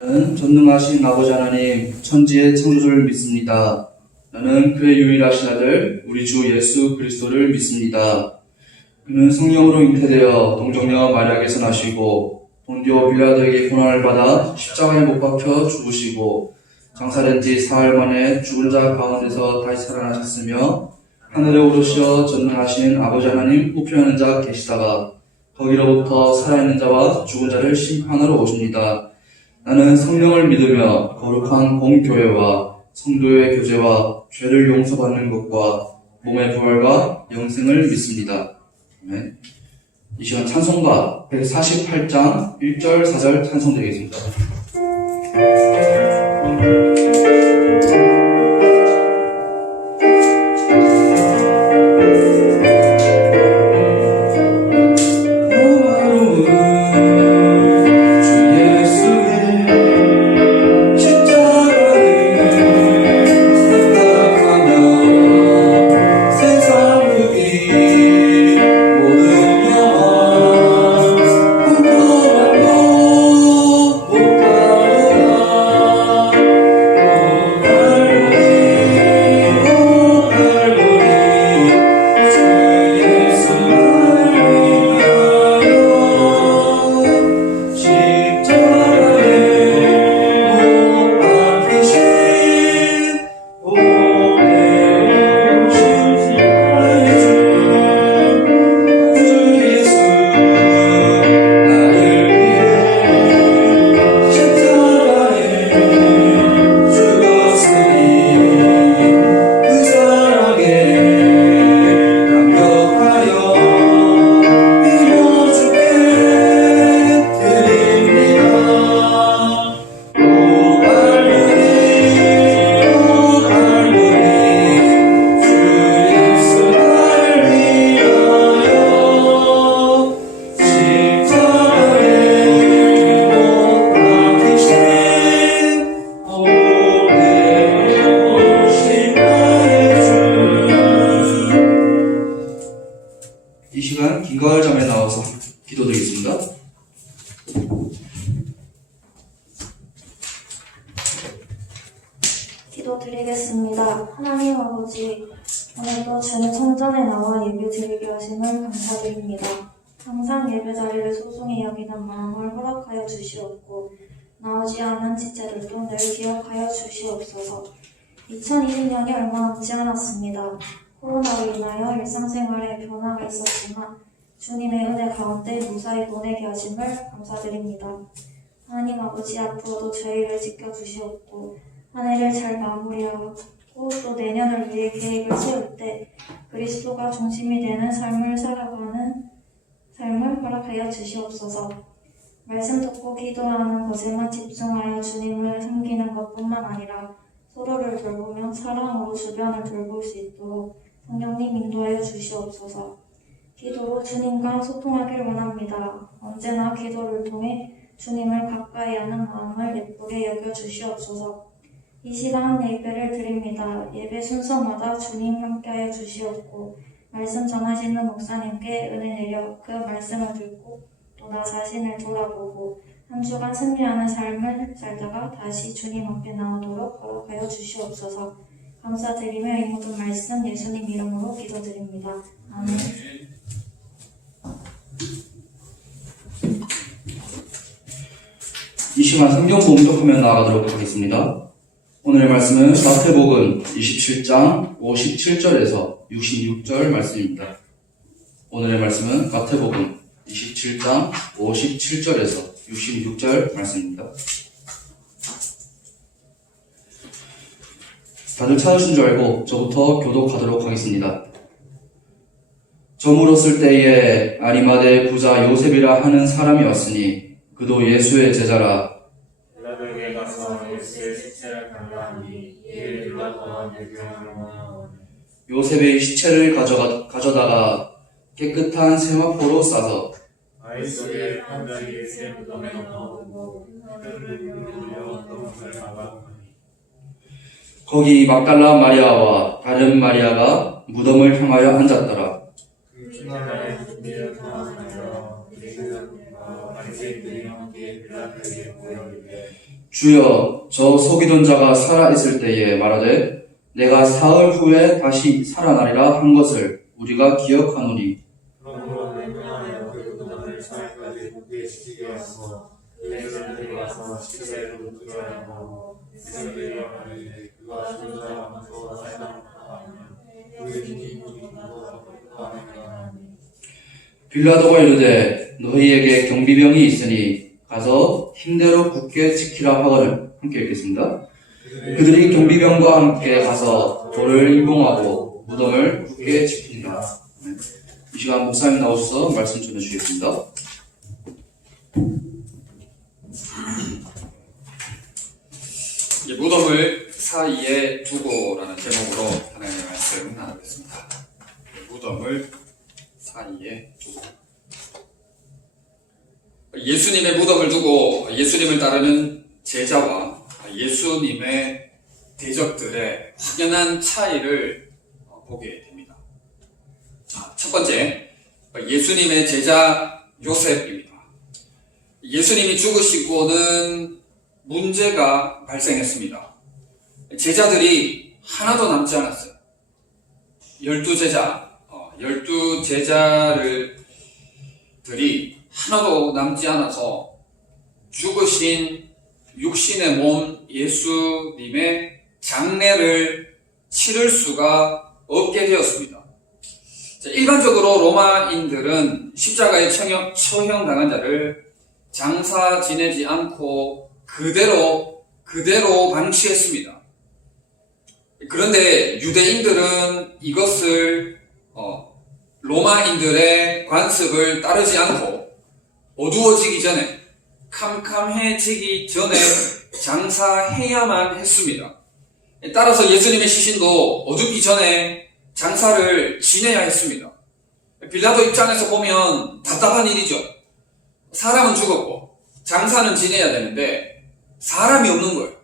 나는 전능하신 아버지 하나님, 천지의 창조주를 믿습니다. 나는 그의 유일하신 아들, 우리 주 예수 그리스도를 믿습니다. 그는 성령으로 잉태되어 동정녀 마리아에게서 나시고 본디오 빌라도에게 고난을 받아 십자가에 못 박혀 죽으시고 장사된 지 사흘 만에 죽은 자 가운데서 다시 살아나셨으며 하늘에 오르시어 전능하신 아버지 하나님 우편하는 자 계시다가 거기로부터 살아있는 자와 죽은 자를 심판하러 오십니다. 나는 성령을 믿으며 거룩한 공교회와 성도의 교제와 죄를 용서받는 것과 몸의 부활과 영생을 믿습니다. 아멘. 이 시간 찬송가 148장 1절 4절 찬송드리겠습니다. 이 시간 긴가을잠에 나와서 기도드리겠습니다. 기도드리겠습니다. 하나님 아버지, 오늘도 주님 성전에 나와 예배 드리게 하심을 감사드립니다. 항상 예배 자리를 소중히 여기는 마음을 허락하여 주시옵고 나오지 않은 지체들도 늘 기억하여 주시옵소서. 2020년이 얼마 남지 않았습니다. 코로나로 인하여 일상생활에 변화가 있었지만 주님의 은혜 가운데 무사히 보내게 하심을 감사드립니다. 하나님 아버지, 앞으로도 저희를 지켜주시옵고 한 해를 잘 마무리하고 또 내년을 위해 계획을 세울 때 그리스도가 중심이 되는 삶을 살아가는 삶을 허락하여 주시옵소서. 말씀 듣고 기도하는 것에만 집중하여 주님을 섬기는 것뿐만 아니라 서로를 돌보며 사랑으로 주변을 돌볼 수 있도록 성령님 인도하여 주시옵소서. 기도로 주님과 소통하길 원합니다. 언제나 기도를 통해 주님을 가까이 하는 마음을 예쁘게 여겨 주시옵소서. 이 시간 예배를 드립니다. 예배 순서마다 주님 함께하여 주시옵고 말씀 전하시는 목사님께 은혜 내려 그 말씀을 듣고 또 나 자신을 돌아보고 한 주간 승리하는 삶을 살다가 다시 주님 앞에 나오도록 허락하여 주시옵소서. 감사드리며 이 모든 말씀 예수님 이름으로 기도드립니다. 아멘. 이 시간 성경 봉독하며 나아가도록 하겠습니다. 오늘의 말씀은 마태복음 27장 57절에서 66절 말씀입니다. 오늘의 말씀은 마태복음 27장 57절에서 66절 말씀입니다. 다들 찾으신 줄 알고 저부터 교독하도록 하겠습니다. 저물었을 때에 아리마대 부자 요셉이라 하는 사람이 왔으니 그도 예수의 제자라. 빌라도에게 가서 예수의 시체를 달라하니 이에 빌라도가 대변하여 요셉의 시체를 가져다가 깨끗한 세마포로 싸서 아이 속에 판자기에 새 무덤에 넣어두고 뼈를 돌려 떡을 박았더니 거기 막달라 마리아와 다른 마리아가 무덤을 향하여 앉았더라. 그 주날에 준비를 도와하여 우리가 바리새인들이 함께 빌라도에게 모여 이르되 주여, 저 속이던 자가 살아있을 때에 말하되 내가 사흘 후에 다시 살아나리라 한 것을 우리가 기억하노니 그러므로 맹명하여 그 무덤을 사흘까지 굳게 하고 레전들이 와서 시체를 들어야 하고 이스라엘이 말하되 그가 죽은 자와 먼저 살아났다 하면 우리는 기쁘게 기도하고 하나님과 빌라도가 이르되 너희에게 경비병이 있으니 가서 힘대로 굳게 지키라 하거늘. 함께 읽겠습니다. 그들이 경비병과 함께 가서 돌을 임봉하고 무덤을 굳게 지키니라. 이 시간 목사님 나오셔서 말씀 전해주시겠습니다. 무덤을 사이에 두고라는 제목으로 하나님의 말씀 나누겠습니다. 무덤을 사이에 두고. 예수님의 무덤을 두고 예수님을 따르는 제자와 예수님의 대적들의 확연한 차이를 보게 됩니다. 첫 번째, 예수님의 제자 요셉입니다. 예수님이 죽으시고는 문제가 발생했습니다. 제자들이 하나도 남지 않았어요. 12 제자들이 하나도 남지 않아서 죽으신 육신의 몸 예수님의 장례를 치를 수가 없게 되었습니다. 일반적으로 로마인들은 십자가에 처형당한 자를 장사 지내지 않고 그대로 방치했습니다. 그런데 유대인들은 이것을 로마인들의 관습을 따르지 않고 어두워지기 전에, 캄캄해지기 전에 장사해야만 했습니다. 따라서 예수님의 시신도 어둡기 전에 장사를 지내야 했습니다. 빌라도 입장에서 보면 답답한 일이죠. 사람은 죽었고 장사는 지내야 되는데 사람이 없는 거예요.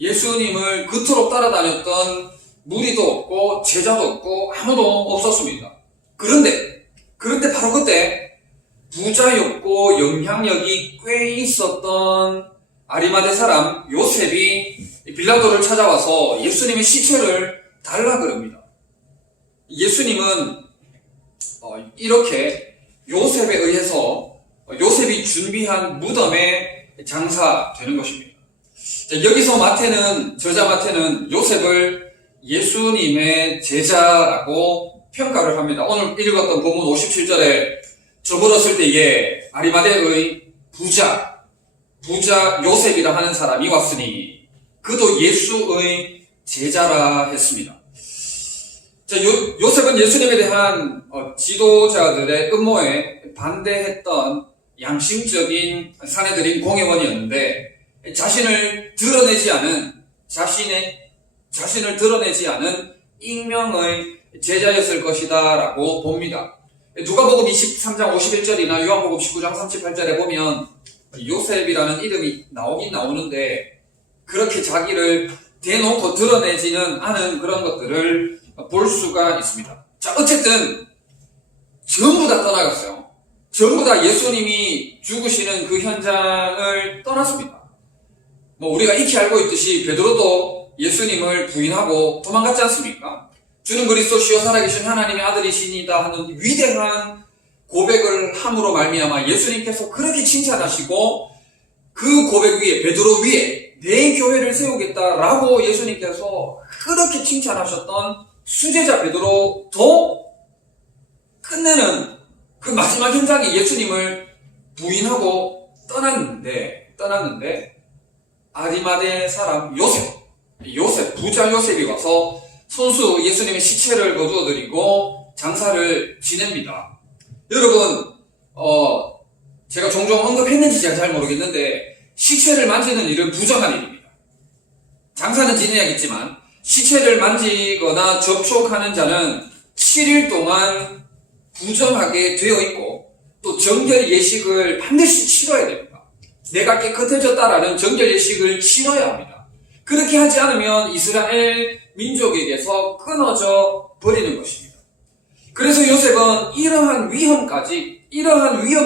예수님을 그토록 따라다녔던 무리도 없고 제자도 없고 아무도 없었습니다. 그런데 바로 그때 부자였고 영향력이 꽤 있었던 아리마대 사람 요셉이 빌라도를 찾아와서 예수님의 시체를 달라 그럽니다. 예수님은 이렇게 요셉에 의해서 요셉이 준비한 무덤에 장사되는 것입니다. 여기서 저자 마태는 요셉을 예수님의 제자라고 평가를 합니다. 오늘 읽었던 본문 57절에 저물었을 때에 아리마대의 부자 요셉이라 하는 사람이 왔으니 그도 예수의 제자라 했습니다. 요셉은 예수님에 대한 지도자들의 음모에 반대했던 양심적인 사내들인 공회원이었는데 자신을 드러내지 않은 익명의 제자였을 것이다 라고 봅니다. 누가복음 23장 51절이나 요한복음 19장 38절에 보면 요셉이라는 이름이 나오긴 나오는데 그렇게 자기를 대놓고 드러내지는 않은 그런 것들을 볼 수가 있습니다. 자, 어쨌든 전부 다 떠나갔어요. 전부 다 예수님이 죽으시는 그 현장을 떠났습니다. 우리가 익히 알고 있듯이 베드로도 예수님을 부인하고 도망갔지 않습니까? 주는 그리스도시요 살아계신 하나님의 아들이시니다 하는 위대한 고백을 함으로 말미암아 예수님께서 그렇게 칭찬하시고 그 고백 위에 베드로 위에 내 교회를 세우겠다라고 예수님께서 그렇게 칭찬하셨던 수제자 베드로도 끝내는 그 마지막 현장에 예수님을 부인하고 떠났는데 아리마대 사람 요셉 부자 요셉이 와서 손수 예수님의 시체를 거두어드리고 장사를 지냅니다. 여러분 제가 종종 언급했는지 제가 잘 모르겠는데 시체를 만지는 일은 부정한 일입니다. 장사는 지내야겠지만 시체를 만지거나 접촉하는 자는 7일 동안 부정하게 되어 있고 또 정결 예식을 반드시 치러야 됩니다. 내가 깨끗해졌다라는 정결 예식을 치러야 합니다. 그렇게 하지 않으면 이스라엘 민족에게서 끊어져 버리는 것입니다. 그래서 요셉은 이러한 위험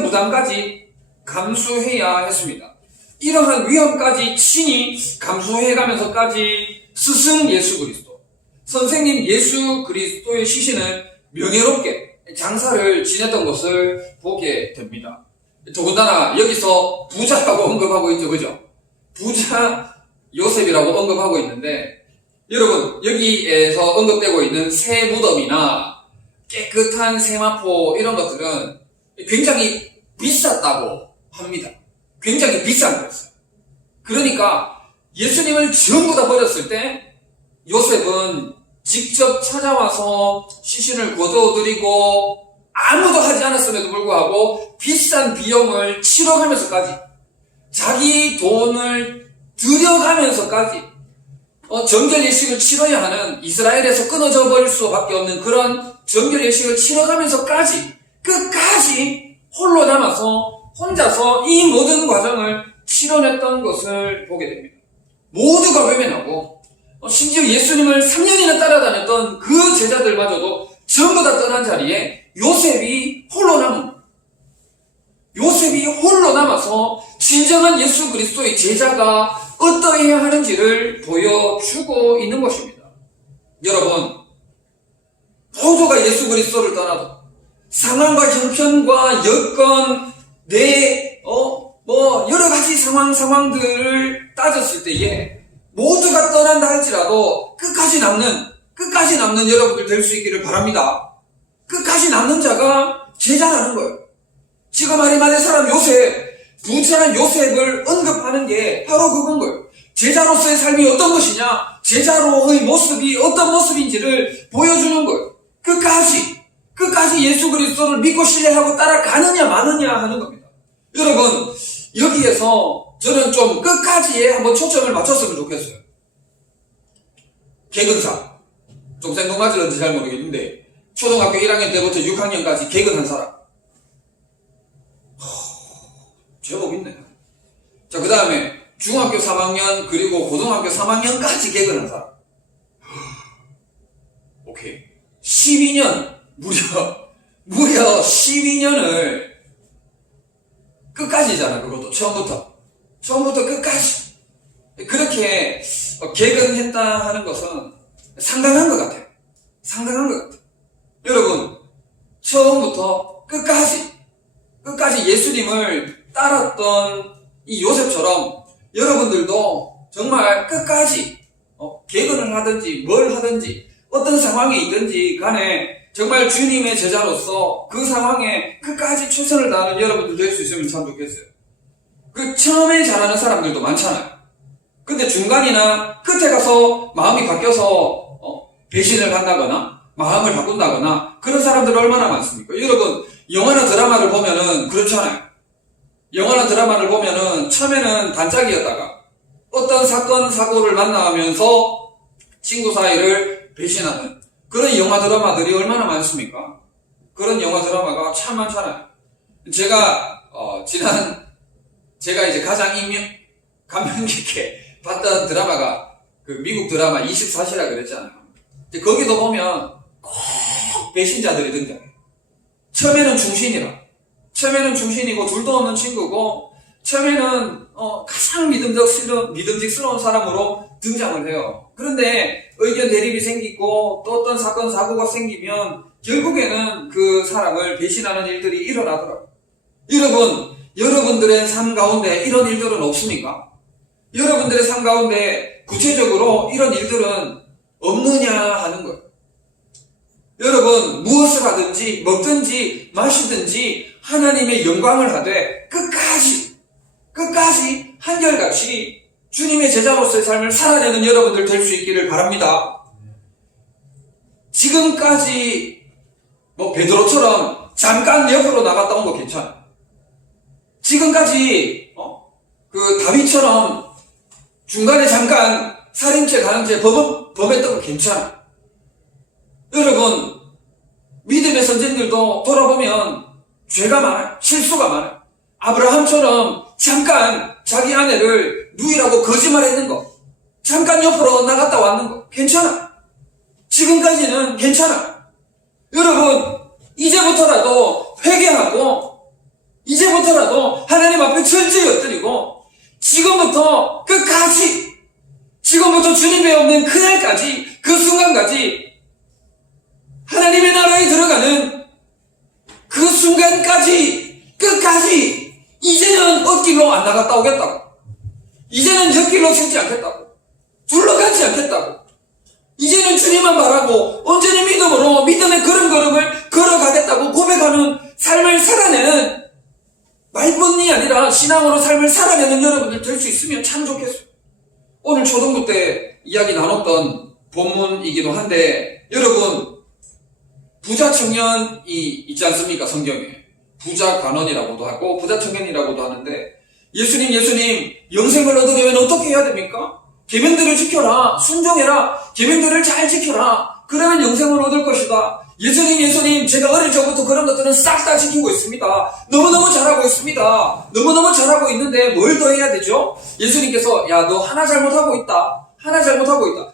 부담까지 감수해야 했습니다. 이러한 위험까지 친히 감수해가면서까지 스승 예수 그리스도, 선생님 예수 그리스도의 시신을 명예롭게 장사를 지냈던 것을 보게 됩니다. 더군다나 여기서 부자라고 언급하고 있죠, 그죠? 부자 요셉이라고 언급하고 있는데, 여러분 여기에서 언급되고 있는 새 무덤이나 깨끗한 세마포 이런 것들은 굉장히 비쌌다고 합니다. 굉장히 비싼 거였어요. 그러니까 예수님을 전부 다 버렸을 때 요셉은 직접 찾아와서 시신을 거두어드리고 아무도 하지 않았음에도 불구하고 비싼 비용을 치러가면서까지, 자기 돈을 들여가면서까지 정결 예식을 치러야 하는, 이스라엘에서 끊어져 버릴 수밖에 없는 그런 정결 예식을 치러가면서까지 끝까지 홀로 남아서 혼자서 이 모든 과정을 치러냈던 것을 보게 됩니다. 모두가 외면하고 심지어 예수님을 3년이나 따라다녔던 그 제자들마저도 전부 다 떠난 자리에 요셉이 홀로 남아서 진정한 예수 그리스도의 제자가 어떠해야 하는지를 보여주고 있는 것입니다. 여러분, 모두가 예수 그리스도를 떠나도 상황과 형편과 여건, 여러 가지 상황들을 따졌을 때에 모두가 떠난다 할지라도 끝까지 남는 여러분들 될 수 있기를 바랍니다. 끝까지 남는 자가 제자라는 거예요. 지금 아리마대 사람 요셉, 부자 요셉을 언급하는 게 바로 그건 거예요. 제자로서의 삶이 어떤 것이냐, 제자로의 모습이 어떤 모습인지를 보여주는 거예요. 끝까지 예수 그리스도를 믿고 신뢰하고 따라가느냐 마느냐 하는 겁니다. 여러분, 여기에서 저는 좀 끝까지에 한번 초점을 맞췄으면 좋겠어요. 개근사, 좀 생뚱맞을런지 잘 모르겠는데 초등학교 1학년 때부터 6학년까지 개근한 사람 제법 있네. 자, 그 다음에 중학교 3학년 그리고 고등학교 3학년까지 개근한 사람. 오케이. 12년, 무려 12년을 끝까지잖아. 그것도 처음부터 끝까지 그렇게 개근했다 하는 것은 상당한 것 같아요. 여러분, 처음부터 끝까지 예수님을 따랐던 이 요셉처럼 여러분들도 정말 끝까지 개근을 하든지 뭘 하든지 어떤 상황에 있든지 간에 정말 주님의 제자로서 그 상황에 끝까지 최선을 다하는 여러분들 될 수 있으면 참 좋겠어요. 그 처음에 잘하는 사람들도 많잖아요. 근데 중간이나 끝에 가서 마음이 바뀌어서 배신을 한다거나 마음을 바꾼다거나 그런 사람들 얼마나 많습니까? 여러분, 영화나 드라마를 보면은 그렇잖아요. 영화나 드라마를 보면은 처음에는 단짝이었다가 어떤 사건 사고를 만나면서 친구 사이를 배신하는 그런 영화 드라마들이 얼마나 많습니까? 그런 영화 드라마가 참 많잖아요. 제가 이제 가장 감명 깊게 봤던 드라마가 그 미국 드라마 24시라 그랬잖아요. 거기도 보면 꼭 배신자들이 등장해요. 처음에는 중신이고 둘도 없는 친구고 처음에는 가장 믿음직스러운 사람으로 등장을 해요. 그런데 의견 대립이 생기고 또 어떤 사건 사고가 생기면 결국에는 그 사람을 배신하는 일들이 일어나더라고요. 여러분들의 삶 가운데 이런 일들은 없습니까? 여러분들의 삶 가운데 구체적으로 이런 일들은 없느냐 하는 거예요. 여러분, 무엇을 하든지 먹든지 마시든지 하나님의 영광을 하되 끝까지 한결같이 주님의 제자로서의 삶을 살아내는 여러분들 될 수 있기를 바랍니다. 지금까지 베드로처럼 잠깐 옆으로 나갔다 온 거 괜찮아요. 지금까지 그 다윗처럼 중간에 잠깐 살인죄 가늠죄 범했던 거 괜찮아요. 여러분, 믿음의 선생들도 돌아보면 죄가 많아요. 실수가 많아요. 아브라함처럼 잠깐 자기 아내를 누이라고 거짓말했는 거, 잠깐 옆으로 나갔다 왔는 거 괜찮아. 지금까지는 괜찮아. 여러분, 이제부터라도 회개하고 이제부터라도 하나님 앞에 철저히 엎드리고 지금부터 끝까지, 지금부터 주님의 없는 그날까지, 그 순간까지, 하나님의 나라에 들어가는 그 순간까지, 끝까지, 이제는 엇길로 안 나갔다 오겠다고. 이제는 옆길로 새지 않겠다고. 둘러가지 않겠다고. 이제는 주님만 바라고 온전히 믿음으로 믿음의 걸음걸음을 걸어가겠다고 고백하는 삶을 살아내는, 말뿐이 아니라 신앙으로 삶을 살아내는 여러분들 될 수 있으면 참 좋겠어요. 오늘 초등부 때 이야기 나눴던 본문이기도 한데, 여러분, 부자 청년이 있지 않습니까? 성경에. 부자 관원이라고도 하고 부자 청년이라고도 하는데, 예수님 영생을 얻으려면 어떻게 해야 됩니까? 계명들을 지켜라, 순종해라, 계명들을 잘 지켜라, 그러면 영생을 얻을 것이다. 예수님 제가 어릴 적부터 그런 것들은 싹 다 지키고 있습니다. 너무너무 잘하고 있습니다. 너무너무 잘하고 있는데 뭘 더 해야 되죠? 예수님께서 야, 너 하나 잘못하고 있다.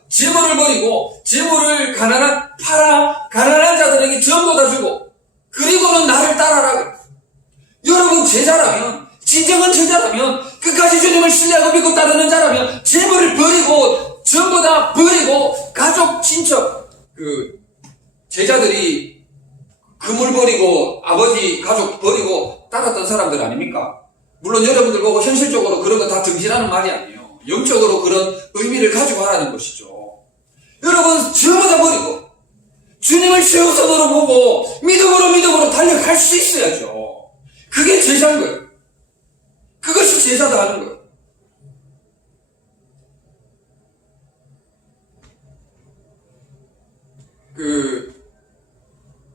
재물을 버리고 재물을 가난한 자들에게 전부 다 주고, 그리고는 나를 따라라. 여러분, 제자라면, 진정한 제자라면, 끝까지 주님을 신뢰하고 믿고 따르는 자라면 재물을 버리고, 전부 다 버리고, 가족, 친척, 제자들이 그물 버리고 아버지 가족 버리고 따랐던 사람들 아닙니까? 물론 여러분들 보고 현실적으로 그런 거 다 등신하는 말이 아니에요. 영적으로 그런 의미를 가지고 하라는 것이죠. 여러분, 전부 다 버리고 주님을 최우선으로 보고 믿음으로 달려갈 수 있어야죠. 그게 제자인 거예요. 그것이 제자다 하는 거예요.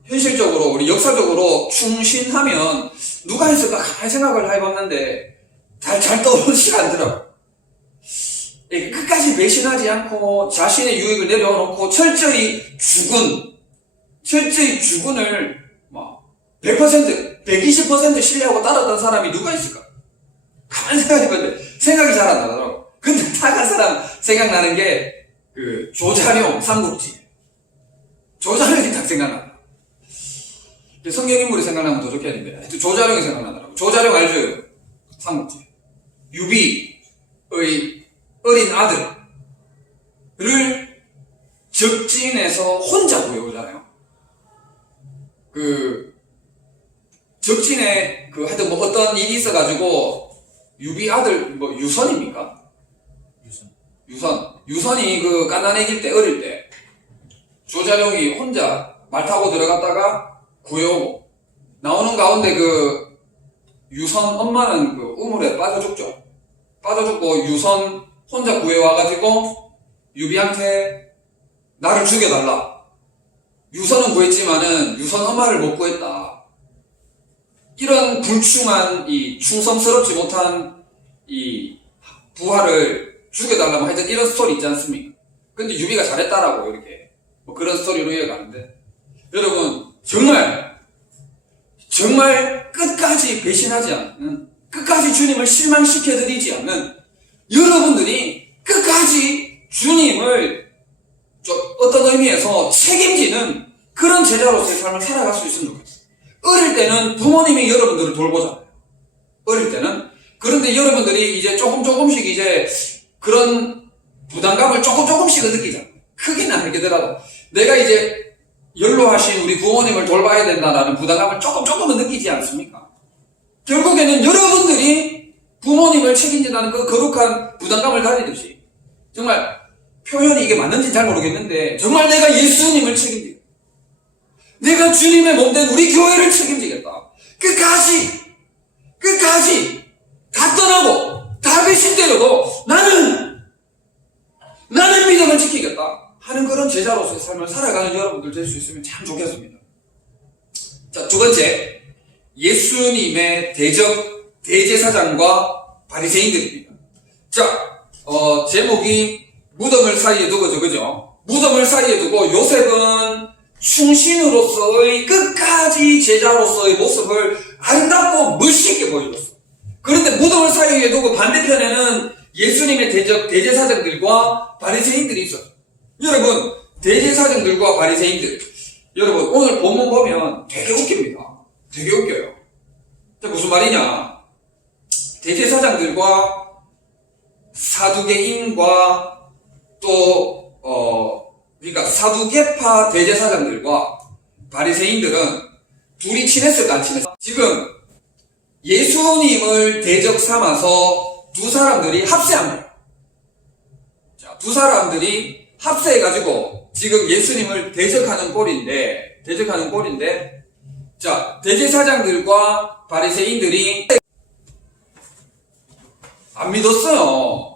현실적으로, 우리 역사적으로 충신하면 누가 있을까 가만히 생각을 해봤는데 잘 떠오르지가 않더라고요. 끝까지 배신하지 않고 자신의 유익을 내려놓고 철저히 죽은을 100%, 120% 신뢰하고 따랐던 사람이 누가 있을까? 가만히 생각해봤는데 생각이 잘 안 나더라고요. 근데 딱 한 사람 생각나는 게 조자룡 삼국지. 조자룡이 딱 생각나. 성경 인물이 생각나면 더 좋겠는데, 조자룡이 생각나더라고. 조자룡 알죠? 삼국지. 유비의 어린 아들을 적진에서 혼자 구해오잖아요. 적진에, 하여튼 어떤 일이 있어가지고, 유비 아들, 유선입니까? 유선이 깐난애기일 때, 어릴 때, 조자룡이 혼자 말 타고 들어갔다가, 구해오고, 나오는 가운데 유선 엄마는 우물에 빠져 죽죠. 유선 혼자 구해와가지고 유비한테 나를 죽여달라. 유선은 구했지만은 유선 엄마를 못 구했다. 이런 불충한, 충성스럽지 못한 부하를 죽여달라고 하여튼 이런 스토리 있지 않습니까? 근데 유비가 잘했다라고 이렇게 그런 스토리로 이어가는데, 여러분, 정말 끝까지 배신하지 않는, 끝까지 주님을 실망시켜드리지 않는 여러분들이 끝까지 주님을 어떤 의미에서 책임지는 그런 제자로서의 삶을 살아갈 수 있으면 좋겠어요. 어릴 때는 부모님이 여러분들을 돌보잖아요. 어릴 때는. 그런데 여러분들이 이제 조금씩 이제 그런 부담감을 조금씩은 느끼잖아요. 크게는 안 느끼더라도. 내가 이제 연로하신 우리 부모님을 돌봐야 된다라는 부담감을 조금은 느끼지 않습니까? 결국에는 여러분들이 부모님을 책임진다는 그 거룩한 부담감을 가지듯이, 정말 표현이 이게 맞는지 잘 모르겠는데, 정말 내가 예수님을 책임지겠다. 내가 주님의 몸된 우리 교회를 책임지겠다. 끝까지 다 떠나고 다 배신되어도 나는 믿음을 지키겠다 하는 그런 제자로서의 삶을 살아가는 여러분들 될 수 있으면 참 좋겠습니다. 자, 두 번째, 예수님의 대제사장과 바리새인들입니다. 자, 제목이 무덤을 사이에 두고죠, 그죠? 무덤을 사이에 두고 요셉은 충신으로서의 끝까지 제자로서의 모습을 아름답고 멋있게 보여줬어. 그런데 무덤을 사이에 두고 반대편에는 예수님의 대제사장들과 바리새인들이 있어요. 여러분, 대제사장들과 바리새인들, 여러분 오늘 본문 보면 되게 웃깁니다. 되게 웃겨요. 무슨 말이냐? 대제사장들과 사두개인과 또 그러니까 사두개파 대제사장들과 바리새인들은 둘이 친했을까 안 친했을까? 지금 예수님을 대적 삼아서 두 사람들이 합세한 거예요. 자, 두 사람들이 합세해가지고 지금 예수님을 대적하는 꼴인데, 자, 대제사장들과 바리새인들이 안 믿었어요.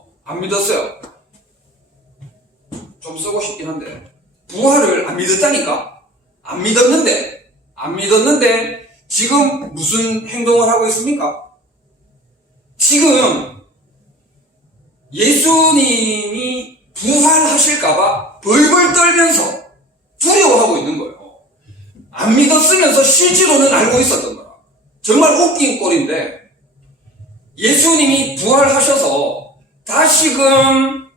좀 쓰고 싶긴 한데. 부활을 안 믿었다니까? 안 믿었는데, 지금 무슨 행동을 하고 있습니까? 지금 예수님이 부활하실까봐 벌벌 떨면서 두려워하고 있는 거예요. 안 믿었으면서 실제로는 알고 있었던 거야. 정말 웃긴 꼴인데, 예수님이 부활하셔서 다시금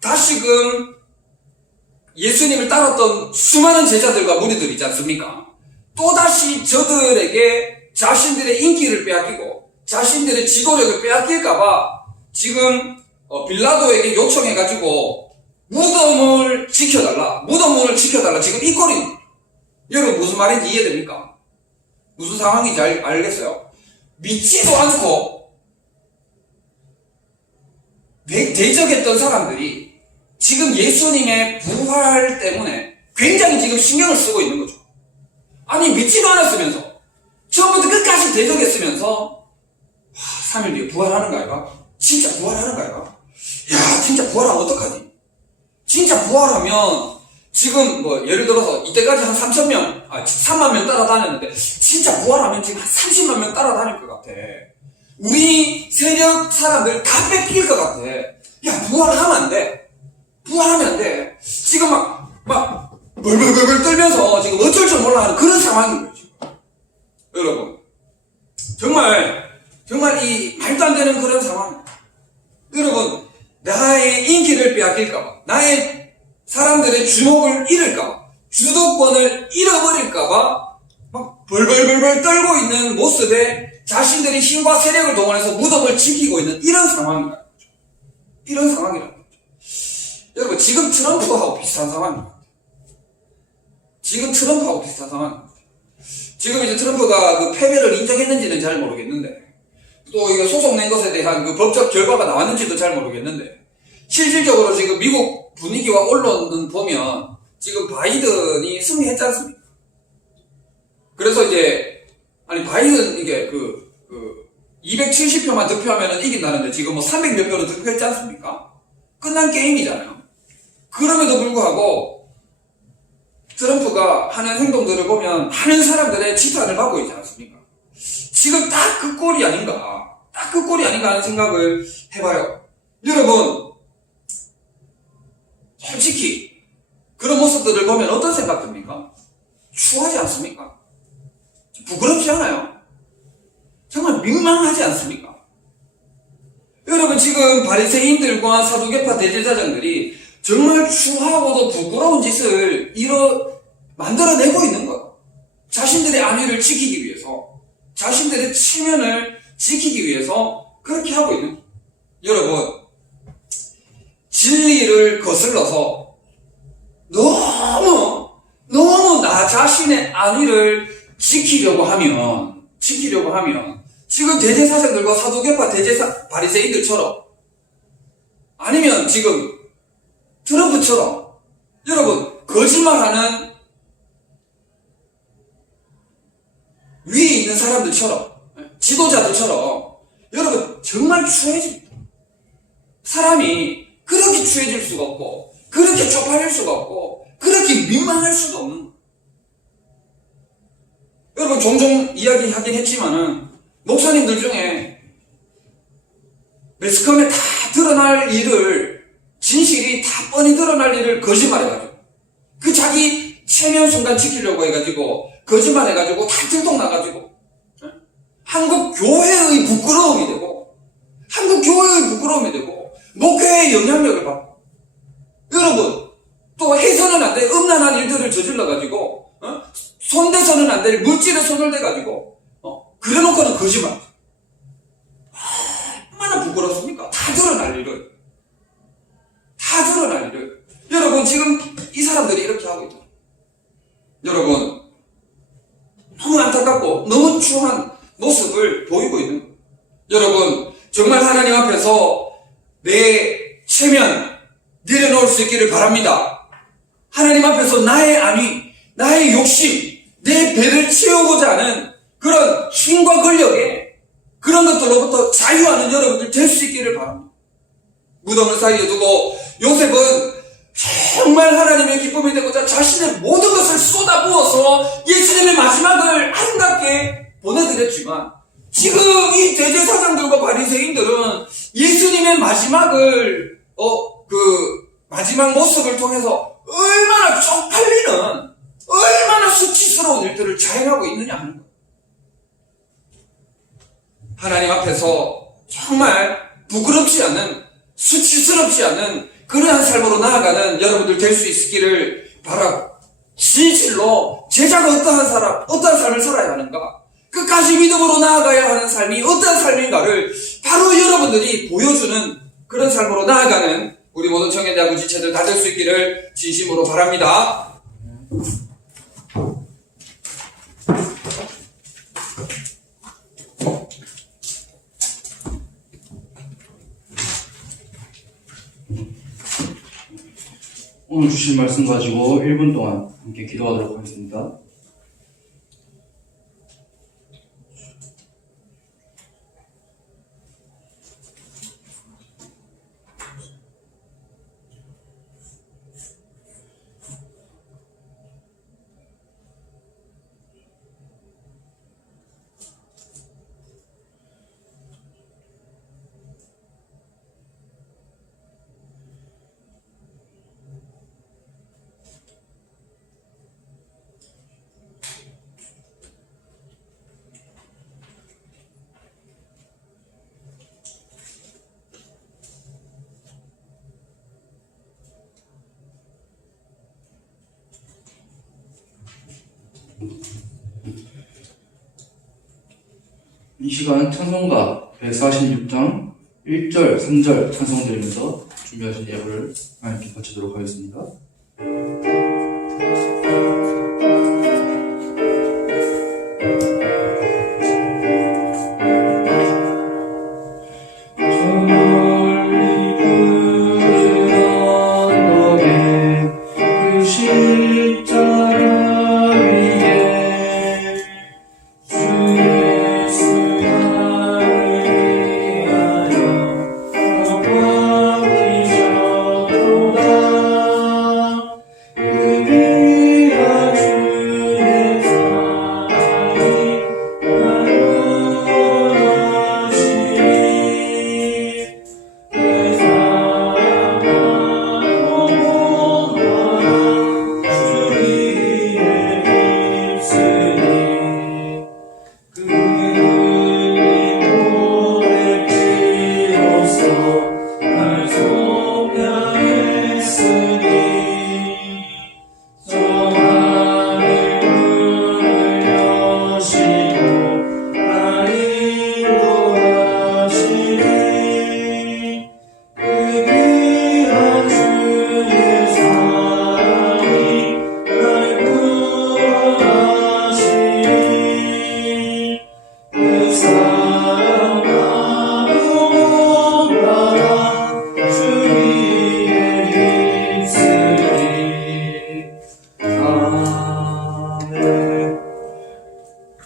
예수님을 따랐던 수많은 제자들과 무리들 있지 않습니까? 또다시 저들에게 자신들의 인기를 빼앗기고 자신들의 지도력을 빼앗길까봐 지금 빌라도에게 요청해가지고 무덤을 지켜달라 지금 이 꼴입니다. 여러분 무슨 말인지 이해됩니까? 무슨 상황인지 알겠어요? 믿지도 않고 대적했던 사람들이 지금 예수님의 부활 때문에 굉장히 지금 신경을 쓰고 있는 거죠. 아니 믿지도 않았으면서 처음부터 끝까지 대적했으면서 3일 뒤에 부활하는 거 아이가? 진짜 부활하는 거 아이가? 야 진짜 부활하면 어떡하지? 진짜 부활하면 지금 뭐 예를 들어서 이때까지 한 3만 명 따라다녔는데 진짜 부활하면 지금 한 30만 명 따라다닐 것 같아. 우리 세력 사람들 다 뺏길 것 같아. 야 부활하면 안 돼. 지금 막 벌벌벌 떨면서 지금 어쩔 줄 몰라 하는 그런 상황인 거예요 지금. 여러분 정말 이 말도 안 되는 그런 상황. 여러분 나의 인기를 빼앗길까봐, 나의 사람들의 주목을 잃을까봐, 주도권을 잃어버릴까봐 막 벌벌벌 떨고 있는 모습에 자신들의 힘과 세력을 동원해서 무덤을 지키고 있는 이런 상황이라는 거죠. 여러분 지금 트럼프하고 비슷한 상황입니다. 지금 이제 트럼프가 그 패배를 인정했는지는 잘 모르겠는데, 또 이거 소송 낸 것에 대한 그 법적 결과가 나왔는지도 잘 모르겠는데, 실질적으로 지금 미국 분위기와 언론은 보면 지금 바이든이 승리했지 않습니까? 그래서 이제 바이든 이게 270표만 득표하면 이긴다는데 지금 뭐 300몇 표로 득표했지 않습니까? 끝난 게임이잖아요. 그럼에도 불구하고 트럼프가 하는 행동들을 보면 많은 사람들의 지탄을 받고 있지 않습니까? 지금 딱 그 꼴이 아닌가 하는 생각을 해봐요. 여러분 솔직히 그런 모습들을 보면 어떤 생각 듭니까? 추하지 않습니까? 부끄럽지 않아요? 정말 민망하지 않습니까? 여러분 지금 바리새인들과 사두개파 대제사장들이 정말 추하고도 부끄러운 짓을 만들어내고 있는 거예요. 자신들의 안위를 지키기 위해서, 자신들의 체면을 지키기 위해서 그렇게 하고 있는 거예요. 여러분 진리를 거슬러서 너무 나 자신의 안위를 지키려고 하면 지금 대제사장들과 사두개파 바리새인들처럼, 아니면 지금 트럼프처럼 여러분 거짓말하는 위에 있는 사람들처럼, 지도자들처럼 여러분 정말 추해집니다. 사람이 그렇게 추해질 수가 없고, 그렇게 쪽팔릴 수가 없고, 그렇게 민망할 수가 없는 거예요. 여러분 종종 이야기하긴 했지만은 목사님들 중에 매스컴에 다 드러날 일을, 진실이 다 뻔히 드러날 일을 거짓말해가지고, 그 자기 체면 순간 지키려고 해가지고 거짓말해가지고 다 들통나가지고 한국 교회의 부끄러움이 되고 목회의 영향력을 받고, 여러분 또 해서는 안 될 음란한 일들을 저질러가지고 손대서는 안 될 물질에 손을 대가지고 그래놓고는 거짓말. 얼마나 부끄럽습니까? 다 드러날 일을. 일어날 일을 여러분 지금 이 사람들이 이렇게 하고 있다. 여러분 너무 안타깝고 너무 추한 모습을 보이고 있는 거예요. 여러분 정말 하나님 앞에서 내 체면 내려놓을 수 있기를 바랍니다. 하나님 앞에서 나의 안위, 나의 욕심, 내 배를 채우고자 하는 그런 힘과 권력에 그런 것들로부터 자유하는 여러분들 될 수 있기를 바랍니다. 무덤을 사이에 두고 요셉은 정말 하나님의 기쁨이 되고자 자신의 모든 것을 쏟아부어서 예수님의 마지막을 아름답게 보내드렸지만 지금 이 대제사장들과 바리새인들은 예수님의 마지막을 마지막 모습을 통해서 얼마나 쪽팔리는 얼마나 수치스러운 일들을 자행하고 있느냐 하는 거예요. 하나님 앞에서 정말 부끄럽지 않은 수치스럽지 않은 그러한 삶으로 나아가는 여러분들 될 수 있기를 바라고 진실로 제자가 어떠한 삶을 살아야 하는가 끝까지 믿음으로 나아가야 하는 삶이 어떠한 삶인가를 바로 여러분들이 보여주는 그런 삶으로 나아가는 우리 모든 청년대학교 지체들 다 될 수 있기를 진심으로 바랍니다. 오늘 주신 말씀 가지고 1분 동안 함께 기도하도록 하겠습니다. 이 시간 찬송가 146장 1절, 3절 찬송 드리면서 준비하신 예물을 하나님께 바치도록 하겠습니다.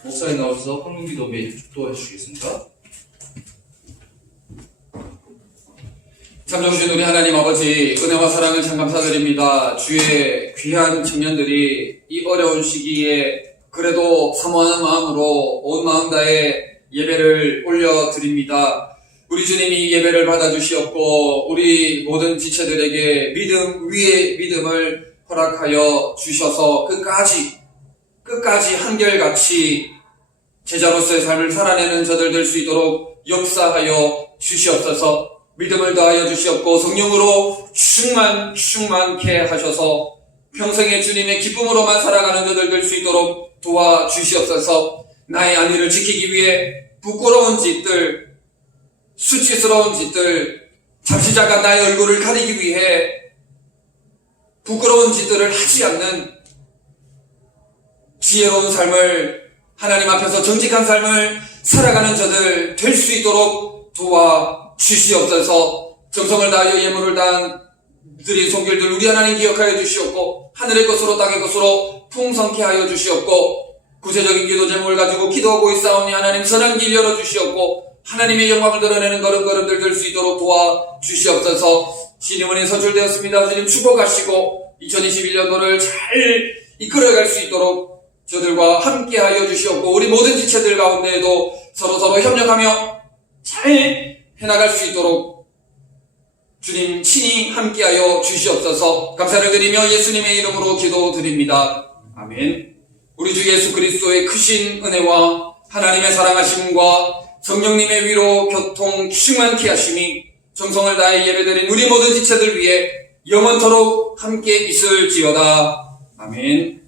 목사님 나오셔서 황금기도 및 축도해 주시겠습니다. 참 좋으신 우리 하나님 아버지 은혜와 사랑을 참 감사드립니다. 주의 귀한 청년들이 이 어려운 시기에 그래도 사모하는 마음으로 온 마음 다해 예배를 올려드립니다. 우리 주님이 예배를 받아주시었고 우리 모든 지체들에게 믿음 위에 믿음을 허락하여 주셔서 끝까지 한결같이 제자로서의 삶을 살아내는 저들 될 수 있도록 역사하여 주시옵소서. 믿음을 더하여 주시옵고 성령으로 충만케 하셔서 평생에 주님의 기쁨으로만 살아가는 저들 될 수 있도록 도와주시옵소서. 나의 안위를 지키기 위해 부끄러운 짓들, 수치스러운 짓들, 잠시 잠깐 나의 얼굴을 가리기 위해 부끄러운 짓들을 하지 않는 지혜로운 삶을, 하나님 앞에서 정직한 삶을 살아가는 저들 될 수 있도록 도와주시옵소서. 정성을 다하여 예물을 드린 손길들 우리 하나님 기억하여 주시옵고, 하늘의 것으로 땅의 것으로 풍성케 하여 주시옵고, 구체적인 기도 제목을 가지고 기도하고 있사오니 하나님 선한 길 열어주시옵고, 하나님의 영광을 드러내는 걸음걸음들 될 수 있도록 도와주시옵소서. 신임원이 선출되었습니다. 주님 축복하시고 2021년도를 잘 이끌어갈 수 있도록 저들과 함께하여 주시옵고, 우리 모든 지체들 가운데에도 서로 협력하며 잘 해나갈 수 있도록 주님 친히 함께하여 주시옵소서. 감사를 드리며 예수님의 이름으로 기도드립니다. 아멘. 우리 주 예수 그리스도의 크신 은혜와 하나님의 사랑하심과 성령님의 위로 교통 충만케 하심이 정성을 다해 예배드린 우리 모든 지체들 위해 영원토록 함께 있을지어다. 아멘.